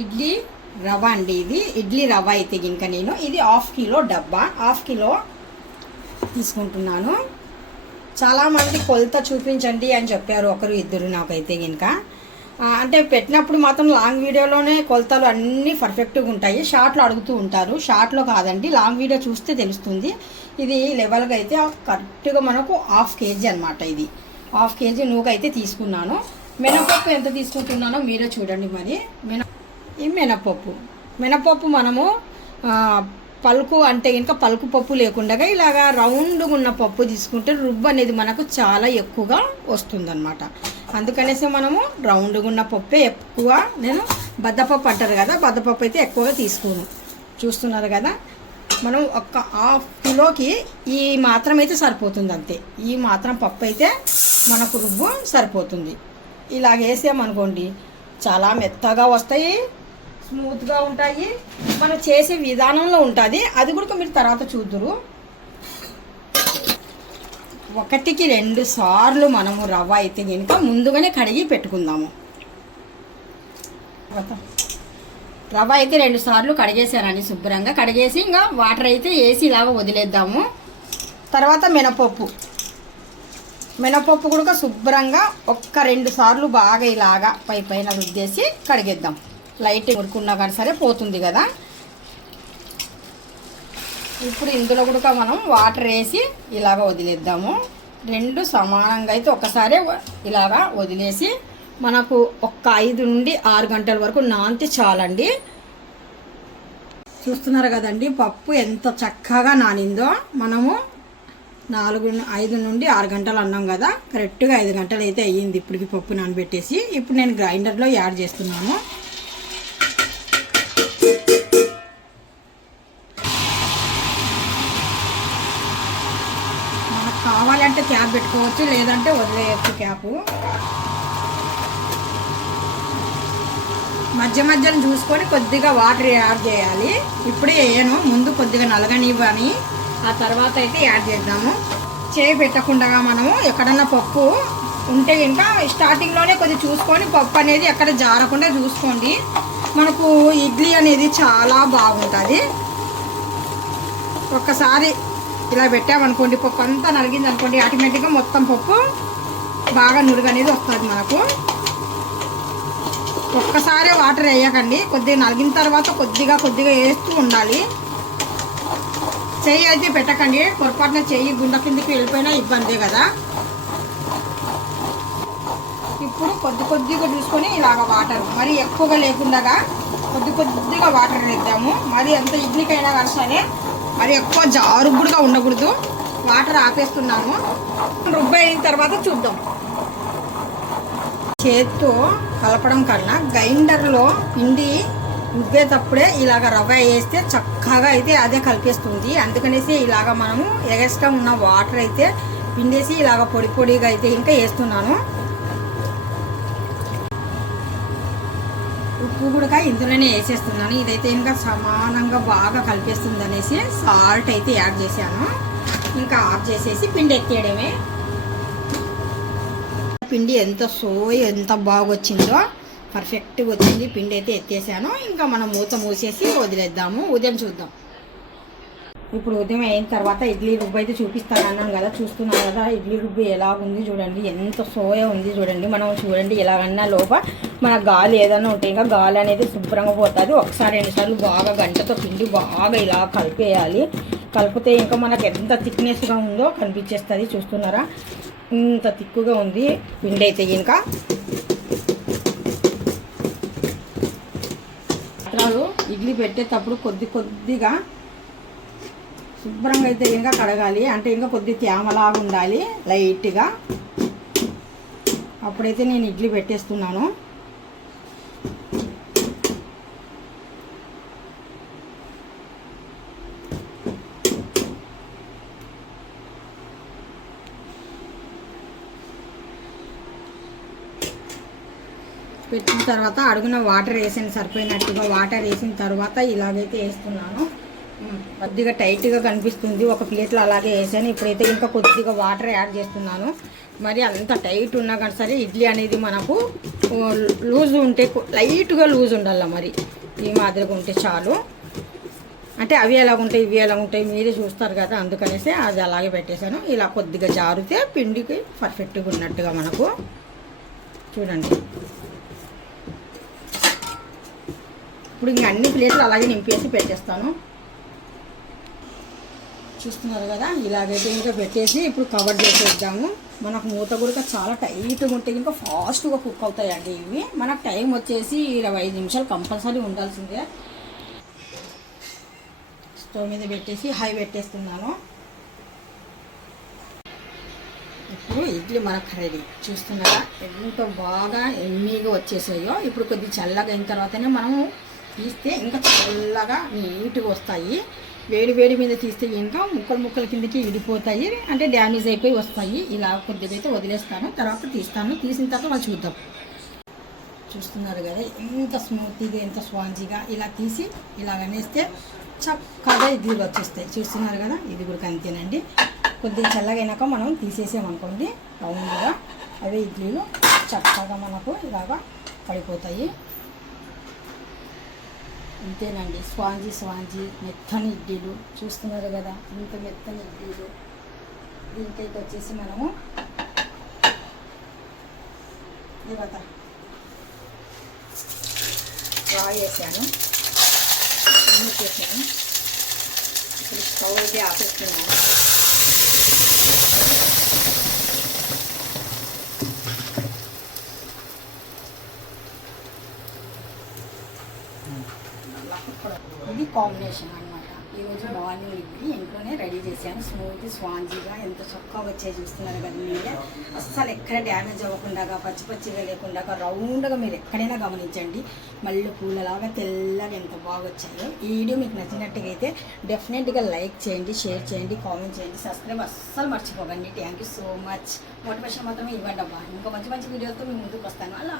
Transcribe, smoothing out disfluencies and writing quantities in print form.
ఇడ్లీ రవ్వ అండి. ఇది ఇడ్లీ రవ్వ అయితే ఇంకా నేను ఇది 1/2 కిలో డబ్బా 1/2 కిలో తీసుకుంటున్నాను. చాలామంది కొలత చూపించండి అని చెప్పారు, ఒకరు ఇద్దరు. నాకైతే ఇంకా అంటే పెట్టినప్పుడు మాత్రం లాంగ్ వీడియోలోనే కొలతలు అన్నీ పర్ఫెక్ట్గా ఉంటాయి. షార్ట్లో అడుగుతూ ఉంటారు, షార్ట్లో కాదండి, లాంగ్ వీడియో చూస్తే తెలుస్తుంది. ఇది లెవెల్గా అయితే కరెక్ట్గా మనకు 1/2 కేజీ అనమాట. ఇది 1/2 కేజీ నూకైతే తీసుకున్నాను. మినపప్పు ఎంత తీసుకుంటున్నానో మీరే చూడండి. మరి ఈ మినపప్పు మనము పలుకు అంటే ఇంకా పలుకు పప్పు లేకుండా ఇలాగా రౌండ్గా ఉన్న పప్పు తీసుకుంటే రుబ్బు అనేది మనకు చాలా ఎక్కువగా వస్తుందన్నమాట. అందుకనేసి మనము రౌండ్గా ఉన్న పప్పే ఎక్కువ, నేను బద్దపప్పు అంటారు కదా, బద్దపప్పు అయితే ఎక్కువగా తీసుకోను. చూస్తున్నారు కదా, మనం ఒక 1/2 కిలోకి ఈ మాత్రం అయితే సరిపోతుంది అంతే. ఈ మాత్రం పప్పు అయితే మనకు రుబ్బు సరిపోతుంది. ఇలాగ వేసామనుకోండి చాలా మెత్తగా వస్తాయి, స్మూత్గా ఉంటాయి. మనం చేసే విధానంలో ఉంటుంది, అది కూడా మీరు తర్వాత చూద్దురు. 1కి 2 సార్లు మనము రవ్వ అయితే కనుక ముందుగానే కడిగి పెట్టుకుందాము. రవ్వ అయితే 2 సార్లు కడిగేసానండి, శుభ్రంగా కడిగేసి ఇంకా వాటర్ అయితే వేసి ఇలాగ వదిలేద్దాము. తర్వాత మినపప్పు కూడా శుభ్రంగా 1-2 సార్లు బాగా ఇలాగా పైన రుద్దేసి కడిగేద్దాం. లైట్ ఉడుకున్నా కానీ సరే పోతుంది కదా. ఇప్పుడు ఇందులో కూడా మనం వాటర్ వేసి ఇలాగ వదిలేద్దాము. 2 సమానంగా అయితే ఒకసారి ఇలాగా వదిలేసి మనకు 5 నుండి 6 గంటల వరకు నానితే చాలండి. చూస్తున్నారు కదండి పప్పు ఎంత చక్కగా నానిందో. మనము 5 నుండి 6 గంటలు అన్నాం కదా, కరెక్ట్గా 5 గంటలు అయితే అయ్యింది ఇప్పటికి పప్పు నానబెట్టేసి. ఇప్పుడు నేను గ్రైండర్లో యాడ్ చేస్తున్నాను. మనకు కావాలంటే క్యాప్ పెట్టుకోవచ్చు, లేదంటే వదిలేయచ్చు క్యాపు. మధ్యలో చూసుకొని కొద్దిగా వాటర్ యాడ్ చేయాలి. ఇప్పుడే వేయను, ముందు కొద్దిగా నలగనివ్వని, ఆ తర్వాత అయితే యాడ్ చేద్దాము. చేయి పెట్టకుండా మనము ఎక్కడన్నా పప్పు ఉంటే ఇంకా స్టార్టింగ్లోనే కొద్దిగా చూసుకొని పప్పు అనేది ఎక్కడ జారకుండా చూసుకోండి. మనకు ఇడ్లీ అనేది చాలా బాగుంటుంది. ఒక్కసారి ఇలా పెట్టామనుకోండి, పప్పు అంతా నలిగింది అనుకోండి, ఆటోమేటిక్గా మొత్తం పప్పు బాగా నురుగు అనేది వస్తుంది మనకు. ఒక్కసారి వాటర్ వేయకండి, కొద్దిగా నలిగిన తర్వాత కొద్దిగా వేస్తూ ఉండాలి. చెయ్యి అయితే పెట్టకండి, పొరపాటున చెయ్యి గుండె కిందికి వెళ్ళిపోయినా ఇబ్బందే కదా. ఇప్పుడు కొద్దిగా చూసుకొని ఇలాగ వాటర్ మరి ఎక్కువగా లేకుండా కొద్దిగా వాటర్ వేద్దాము. మరి ఎంత ఇడ్లీకైనా కానీ సరే మరి ఎక్కువ జారుగా ఉండకూడదు. వాటర్ ఆపేస్తున్నాము. రుబ్బైన తర్వాత చూద్దాం. చేత్తో కలపడం కన్నా గ్రైండర్లో పిండి రుబ్బేటప్పుడే ఇలాగ రవ్వ వేస్తే చక్కగా అయితే అదే కలిపేస్తుంది. అందుకనేసి ఇలాగ మనము ఎగస్ట్రా ఉన్న వాటర్ అయితే పిండేసి ఇలాగ పొడిగా అయితే ఇంకా వేస్తున్నాను. ఉప్పు కూడా ఇందులోనే వేసేస్తున్నాను. ఇదైతే ఇంకా సమానంగా బాగా కలిపేస్తుంది అనేసి సాల్ట్ అయితే యాడ్ చేశాను. ఇంకా ఆఫ్ చేసేసి పిండి ఎత్తేయడమే. పిండి ఎంత బాగా వచ్చిందో, పర్ఫెక్ట్గా వచ్చింది. పిండి అయితే ఎత్తేసాను. ఇంకా మనం మూత మూసేసి వదిలేద్దాము. ఉదయం చూద్దాం. ఇప్పుడు ఉదయం అయిన తర్వాత ఇడ్లీ రుబ్బు అయితే చూపిస్తాను అన్నాను కదా, చూస్తున్నాను కదా ఇడ్లీ రుబ్బు ఎలాగుంది చూడండి. ఎంత సోయా ఉంది చూడండి. మనం చూడండి ఎలాగన్నా మన గాలి ఏదైనా ఉంటే ఇంకా గాలి అనేది శుభ్రంగా పోతుంది. 1-2 సార్లు బాగా గంటతో పిండి బాగా ఇలా కలిపేయాలి. కలిపితే ఇంకా మనకు ఎంత థిక్నెస్గా ఉందో కనిపించేస్తుంది. చూస్తున్నారా ఇంత తిక్కుగా ఉంది పిండి అయితే. ఇంకా పాత్రలు ఇడ్లీ పెట్టేటప్పుడు కొద్దిగా శుభ్రంగా అయితే ఇంకా కడగాలి. అంటే ఇంకా కొద్ది తేమలాగా ఉండాలి లైట్గా. అప్పుడైతే నేను ఇడ్లీ పెట్టేస్తున్నాను. పెట్టిన తర్వాత అడుగున వాటర్ వేసాను సరిపోయినట్టుగా. వాటర్ వేసిన తర్వాత ఇలాగైతే వేస్తున్నాను. కొద్దిగా టైట్గా కనిపిస్తుంది. ఒక ప్లేట్లో అలాగే వేసాను. ఇప్పుడైతే ఇంకా కొద్దిగా వాటర్ యాడ్ చేస్తున్నాను. మరి అంత టైట్ ఉన్నా కానీ సరే ఇడ్లీ అనేది మనకు లూజ్ ఉంటే లైట్గా లూజ్ ఉండాలి, మరి ఈ మాదిరిగా ఉంటే చాలు. అంటే అవి ఎలాగుంటాయి ఇవి ఎలాగుంటాయి మీరే చూస్తారు కదా, అందుకనేసి అది అలాగే పెట్టేశాను. ఇలా కొద్దిగా జారితే పిండికి పర్ఫెక్ట్గా ఉన్నట్టుగా మనకు చూడండి. ఇప్పుడు ఇంక అన్ని ప్లేట్లు అలాగే నింపేసి పెట్టేస్తాను. చూస్తున్నారు కదా, ఇలాగైతే ఇంకా పెట్టేసి ఇప్పుడు కవర్ చేసేద్దాము. మనకు మూత కూడా చాలా టైట్గా ఉంటే ఇంకా ఫాస్ట్గా కుక్ అవుతాయండి ఇవి. మనకు టైం వచ్చేసి 25 నిమిషాలు కంపల్సరీ ఉండాల్సిందే. స్టవ్ మీద పెట్టేసి హై పెట్టేస్తున్నాను. ఇప్పుడు ఇడ్లీ మనకు రెడీ. చూస్తున్నారా ఎంత బాగా ఎమ్మీగా వచ్చేసాయో. ఇప్పుడు కొద్దిగా చల్లగా అయిన తర్వాతనే మనం తీస్తే ఇంకా చల్లగా నీట్గా వస్తాయి. వేడి వేడి మీద తీస్తే ఇంకా ముక్కలు కిందకి ఇడిపోతాయి, అంటే డ్యామేజ్ అయిపోయి వస్తాయి. ఇలా కొద్దిగా అయితే వదిలేస్తాను, తర్వాత తీస్తాను. తీసిన తర్వాత మనం చూద్దాం. చూస్తున్నారు కదా ఎంత స్మూత్గా ఎంత స్పాంజీగా. ఇలా తీసి ఇలా అనేస్తే చక్కగా ఇడ్లీలు వచ్చేస్తాయి. చూస్తున్నారు కదా, ఇది కూడా అంతేనండి. కొద్దిగా చల్లగైనాక మనం తీసేసామనుకోండి రౌండ్గా, అవే ఇడ్లీలు చక్కగా మనకు ఇలాగా పడిపోతాయి. అంతేనండి, స్వాంజీ మెత్తని ఇడ్లీలు. చూస్తున్నారు కదా ఇంత మెత్తని ఇడ్లీలు. దీనికైతే వచ్చేసి మనము ఇవత డ్రా చేశాను, చేశాను. ఇప్పుడు స్టవ్ అయితే ఆపేస్తున్నాను. ఇది కాంబినేషన్ అనమాట. ఈరోజు మార్నింగ్ ఇడ్లీ ఇంట్లోనే రెడీ చేశాను. స్మూత్ స్పాంజీగా ఎంత చక్కగా వచ్చాయి. చూస్తున్నారు కదా మీరే, అస్సలు ఎక్కడ డ్యామేజ్ అవ్వకుండా పచ్చిగా లేకుండా రౌండ్గా మీరు ఎక్కడైనా గమనించండి. మళ్ళీ పూలలాగా తెల్లగా ఎంత బాగా వచ్చాయో. ఈ వీడియో మీకు నచ్చినట్టుగా అయితే డెఫినెట్గా లైక్ చేయండి, షేర్ చేయండి, కామెంట్ చేయండి, సబ్స్క్రైబ్ అస్సలు మర్చిపోకండి. Thank you so much. Motivation మాత్రమే ఇవ్వండి అబ్బా. ఇంకా మంచి వీడియోతో మీ ముందుకు వస్తాను. అలా